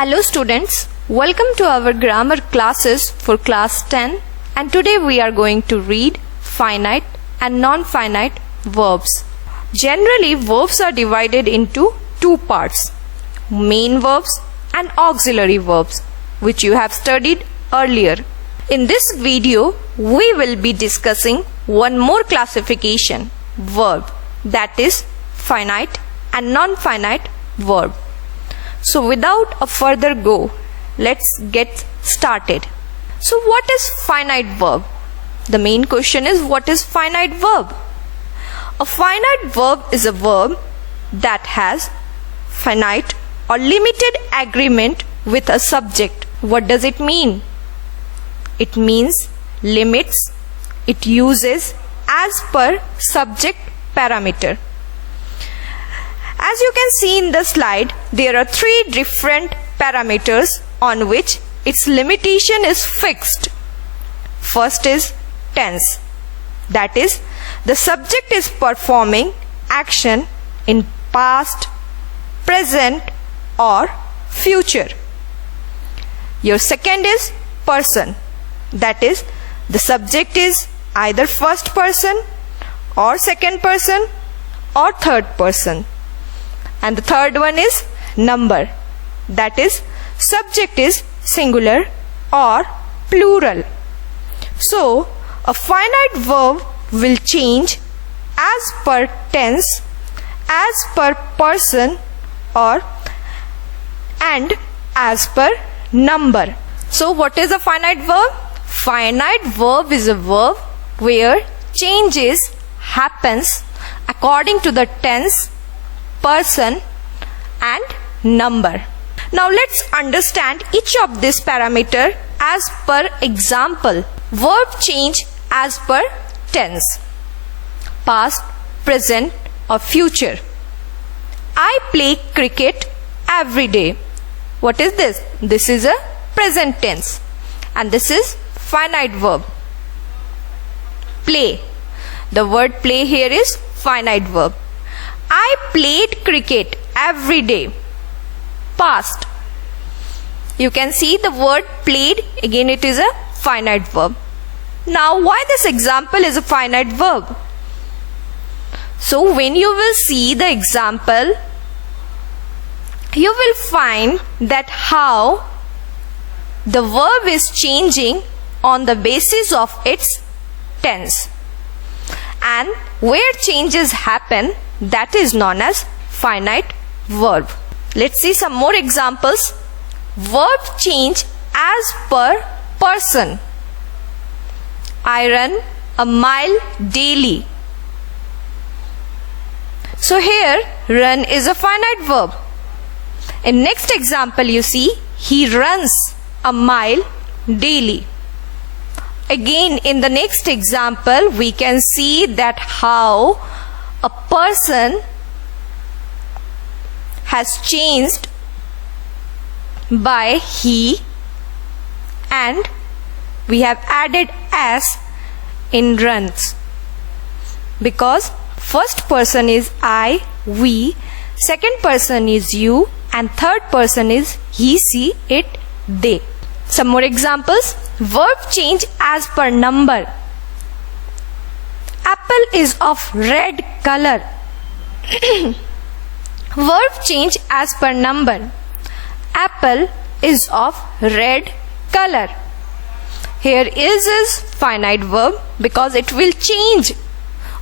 Hello students, welcome to our grammar classes for class 10 and today we are going to read finite and non-finite verbs. Generally verbs are divided into two parts, main verbs and auxiliary verbs, which you have studied earlier. In this video, we will be discussing one more classification, verb, that is finite and non-finite verb. So without a further go, let's get started. So what is finite verb? The main question is, what is finite verb? A finite verb is a verb that has finite or limited agreement with a subject. What does it mean? It means limits it uses as per subject parameter. As you can see in the slide, there are three different parameters on which its limitation is fixed. First is tense. That is, the subject is performing action in past, present or future. Your second is person. That is, the subject is either first person or second person or third person. And the third one is number. That is, subject is singular or plural. So, a finite verb will change as per tense, as per person and as per number. So, what is a finite verb? Finite verb is a verb where changes happens according to the tense, person and number. Now let's understand each of this parameter as per example. Verb change as per tense, past, present or future. I play cricket every day. What is this? This is a present tense and this is finite verb. Play. The word play here is finite verb. I played cricket every day. Past. You can see the word played, again it is a finite verb. Now why this example is a finite verb? So when you will see the example, you will find that how the verb is changing on the basis of its tense. And where changes happen, that is known as finite verb. Let's see some more examples. Verb change as per person. I run a mile daily. So here run is a finite verb. In next example you see he runs a mile daily. Again in the next example we can see that how a person has changed by he and we have added s in runs because first person is I, we, second person is you and third person is he, she, it, they. Some more examples. Verb change as per number. Apple is of red color. Verb change as per number. Apple is of red color. Here is finite verb because it will change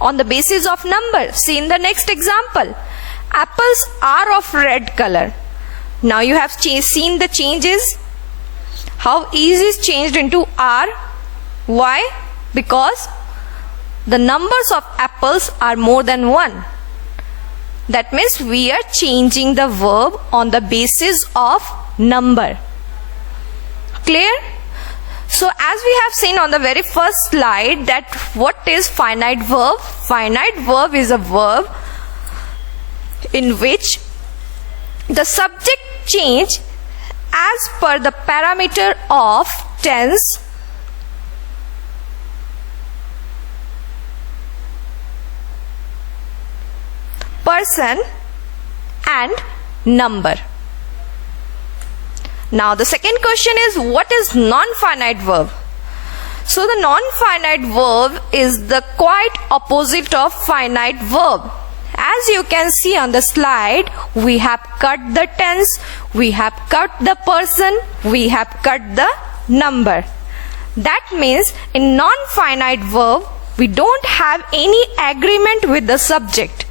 on the basis of number. See in the next example. Apples are of red color. Now you have seen the changes. How is is changed into are. Why? Because the numbers of apples are more than one. That means we are changing the verb on the basis of number. Clear? So as we have seen on the very first slide that what is finite verb? Finite verb is a verb in which the subject change as per the parameter of tense, person and number. Now the second question is, what is non-finite verb? So the non-finite verb is the quite opposite of finite verb. As you can see on the slide, we have cut the tense, we have cut the person, we have cut the number. That means in non-finite verb, we don't have any agreement with the subject.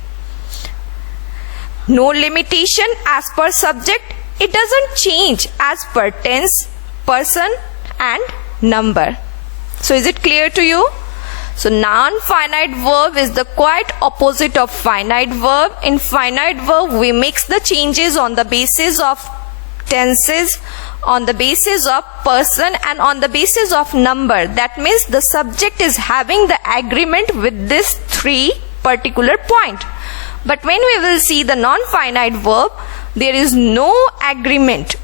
No limitation as per subject. It doesn't change as per tense, person and number. So is it clear to you? So non-finite verb is the quite opposite of finite verb. In finite verb, we mix the changes on the basis of tenses, on the basis of person and on the basis of number. That means the subject is having the agreement with this three particular point. But when we will see the non-finite verb, there is no agreement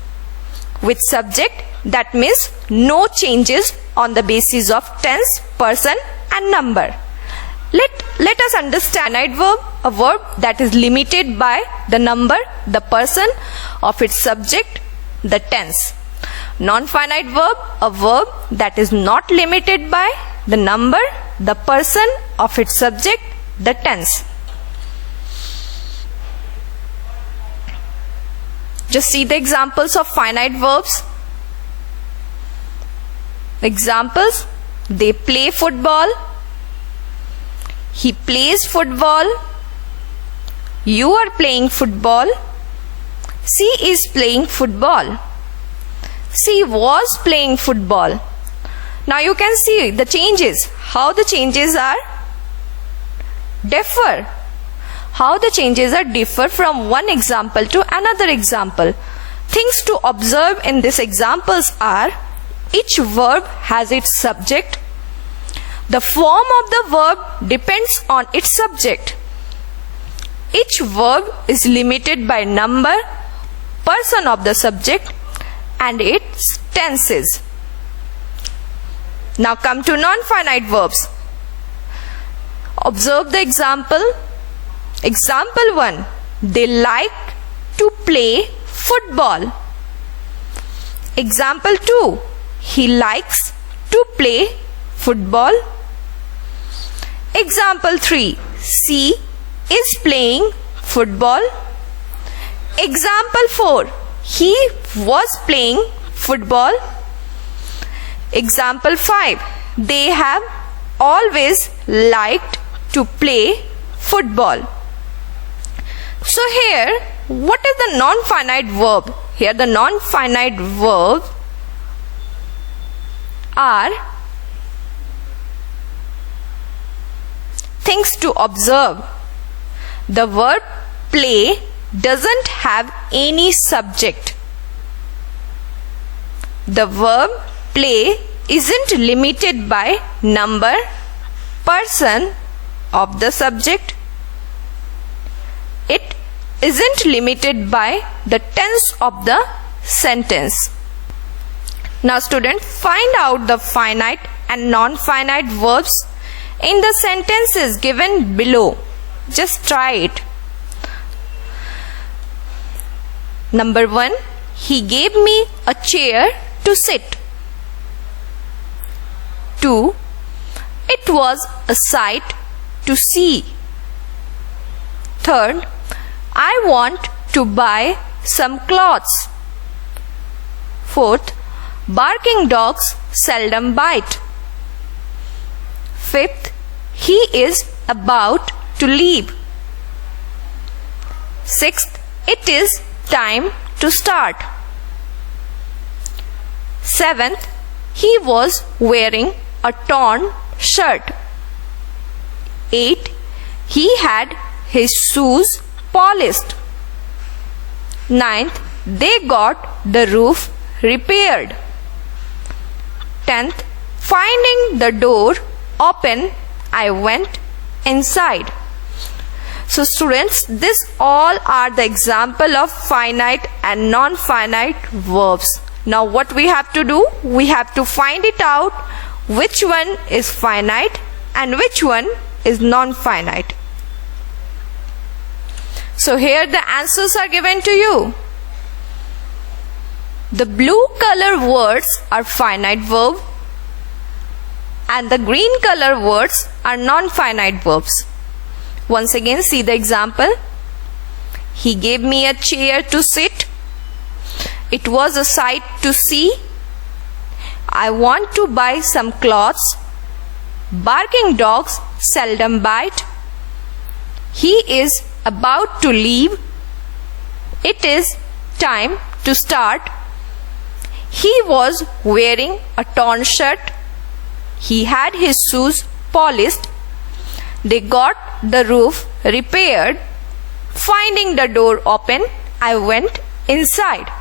with subject. That means no changes on the basis of tense, person and number. Let us understand finite verb, a verb that is limited by the number, the person of its subject, the tense. Non-finite verb, a verb that is not limited by the number, the person of its subject, the tense. Just see the examples of finite verbs. Examples: they play football, he plays football, you are playing football, she is playing football, she was playing football. Now you can see the changes, how the changes are differ. How the changes are differ from one example to another example. Things to observe in these examples are: each verb has its subject. The form of the verb depends on its subject. Each verb is limited by number, person of the subject and its tenses. Now come to non-finite verbs. Observe the example. Example 1. They like to play football. Example 2. He likes to play football. Example 3. She is playing football. Example 4. He was playing football. Example 5. They have always liked to play football. So here, what is the non-finite verb? Here the non-finite verbs are things to observe. The verb play doesn't have any subject. The verb play isn't limited by number, person of the subject. It isn't limited by the tense of the sentence. Now students, find out the finite and non-finite verbs in the sentences given below. Just try it. Number 1. He gave me a chair to sit. 2. It was a sight to see. 3rd. I want to buy some clothes. 4th. Barking dogs seldom bite. 5th. He is about to leave. 6th. It is time to start. 7th. He was wearing a torn shirt. 8th. He had his shoes polished. 9th. They got the roof repaired. 10th. Finding the door open, I went inside. So students, this all are the example of finite and non-finite verbs. Now what we have to do? We have to find it out which one is finite and which one is non-finite. So here the answers are given to you. The blue color words are finite verb and the green color words are non-finite verbs. Once again, see the example. He gave me a chair to sit. It was a sight to see. I want to buy some clothes. Barking dogs seldom bite. He is about to leave. It is time to start. He was wearing a torn shirt. He had his shoes polished. They got the roof repaired. Finding the door open, I went inside.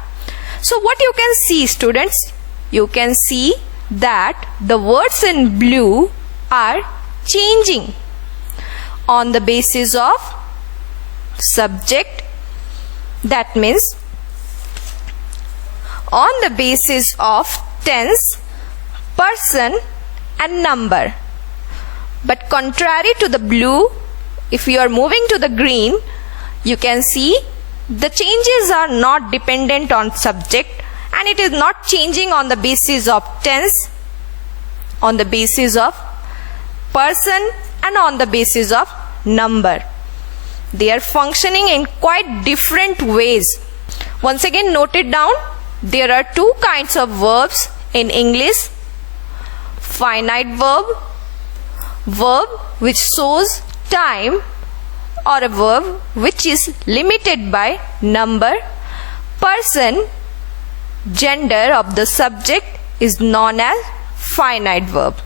So what you can see, students? You can see that the words in blue are changing on the basis of subject. That means on the basis of tense, person and number. But contrary to the blue, if you are moving to the green, you can see the changes are not dependent on subject and it is not changing on the basis of tense, on the basis of person and on the basis of number. They are functioning in quite different ways. Once again, note it down. There are two kinds of verbs in English. Finite verb, verb which shows time, or a verb which is limited by number, person, gender of the subject is known as finite verb.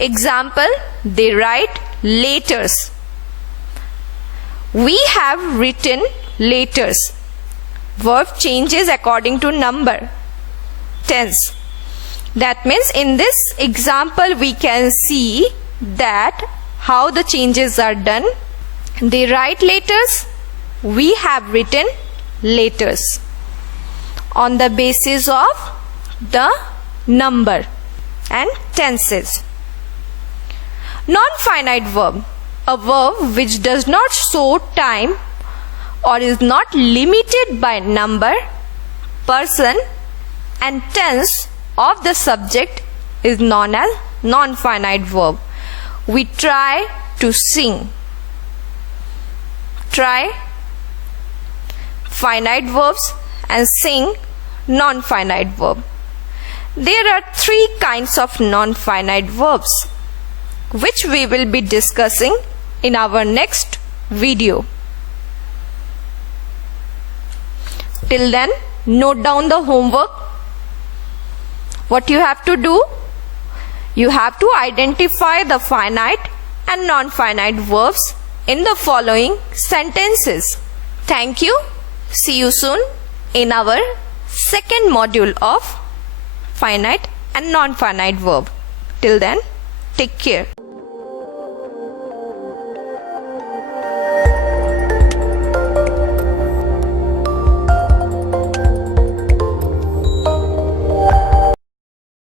Example, they write letters. We have written letters. Verb changes according to number, tense. That means in this example we can see that how the changes are done. They write letters. We have written letters on the basis of the number and tenses. Non-finite verb, a verb which does not show time or is not limited by number, person and tense of the subject is known as non-finite verb. We try to sing. Try, finite verbs, and sing, non-finite verb. There are three kinds of non-finite verbs which we will be discussing in our next video. Till then, note down the homework. What you have to do? You have to identify the finite and non-finite verbs in the following sentences. Thank you. See you soon in our second module of finite and non-finite verb. Till then, take care.